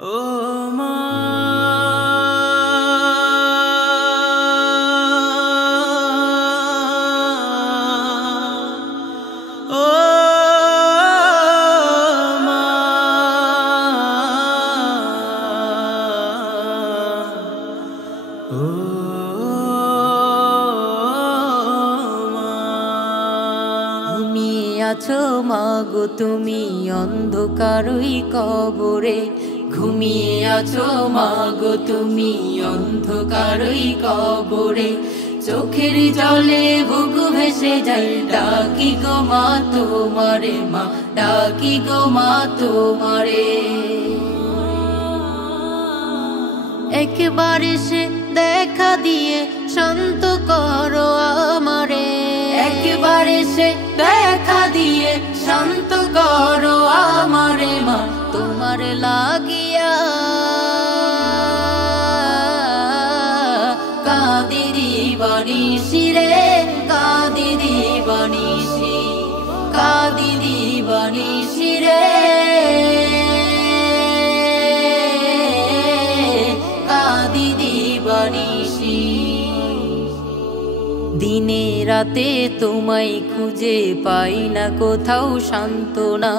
ও মা ও মা ও ঘুমিয়ে আছো মাগো তুমি অন্ধকারই কবরে, ঘুমিয়ে আছো মাগো তুমি অন্ধকারই কবরে। চোখের জলে বুক ভেসে যায়, ডাকি গো মা তোমারে, মা ডাকি গো মা তোমারে। একবার এসে দেখা দিয়ে শান্ত করো আমারে, একবার এসে দেখা দিয়ে শান্ত করো আমারে, মা তোমার লাগিয়া কাঁদি দিবানিশি রে, কাঁদি দিবানিশি, কাঁদি দিবানিশি রে, কাঁদি দিবানিশি। দিনে রাতে তোমায় খুঁজে পাই না কোথাও সান্ত্বনা,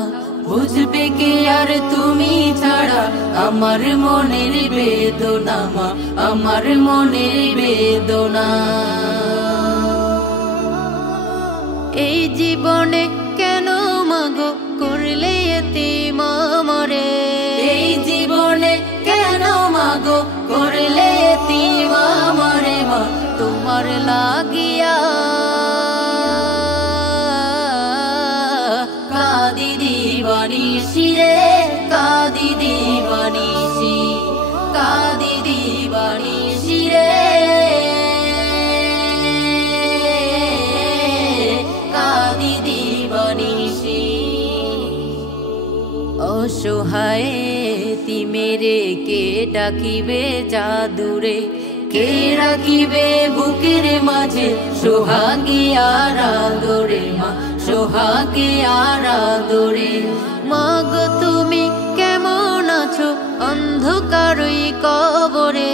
বুঝবে কে আর তুমি ছাড়া আমার মনের বেদনা, মা আমার মনের বেদনা। এই জীবনে কেন মাগো করলে এতিম আমারে, এই জীবনে কেন মাগো করলে এতিম আমারে, মা তোমার লাগিয়া কাঁদি দিবানিশি রে, কাঁদি দিবানিশি, কাঁদি দিবানিশি রে, কাঁদি দিবানিশি। অসহায় তিমেরে কে ডাকিবে জাদুরে, কে রাখিবে বুকের মাঝে সোহাগে আর আদরে, মা সোহাগে আর আদরে। মাগো তুমি কেমন আছো অন্ধকারই কবরে,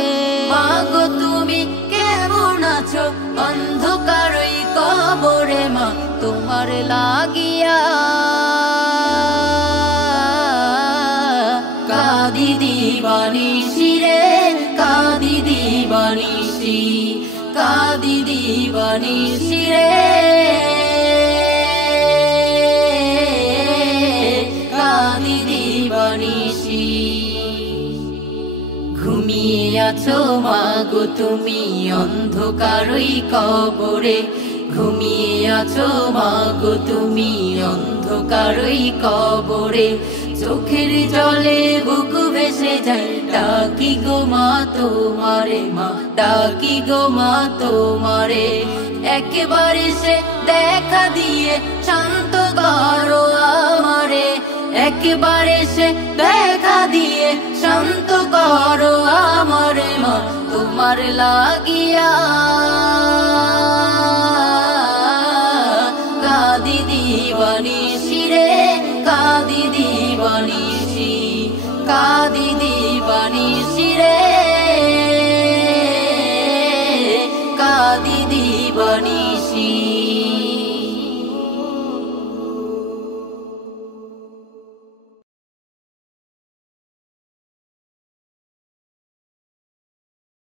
মাগো তুমি কেমন আছো অন্ধকারই কবরে, মা তোমার লাগিয়া কাঁদি দিবানিশি রে, কাঁদি দিবানিশি, কাঁদি দিবানিশি রে, কাঁদি দিবানিশি। ঘুমিয়ে আছো মাগো তুমি অন্ধকারই কবরে, ঘুমিয়ে আছো মাগো তুমি অন্ধকারই কবরে। চোখের জলে বুক ভেসে যায়, ডাকি গো মা তোমারে, মা ডাকি গো মা তোমারে। একবার এসে দেখা দিয়ে শান্ত করো আমারে, একবার এসে দেখা দিয়ে শান্ত করো আমারে, মা তোমার লাগিয়া কাঁদি দিবানিশি রে, কাঁদি দিবানিশি, কাঁদি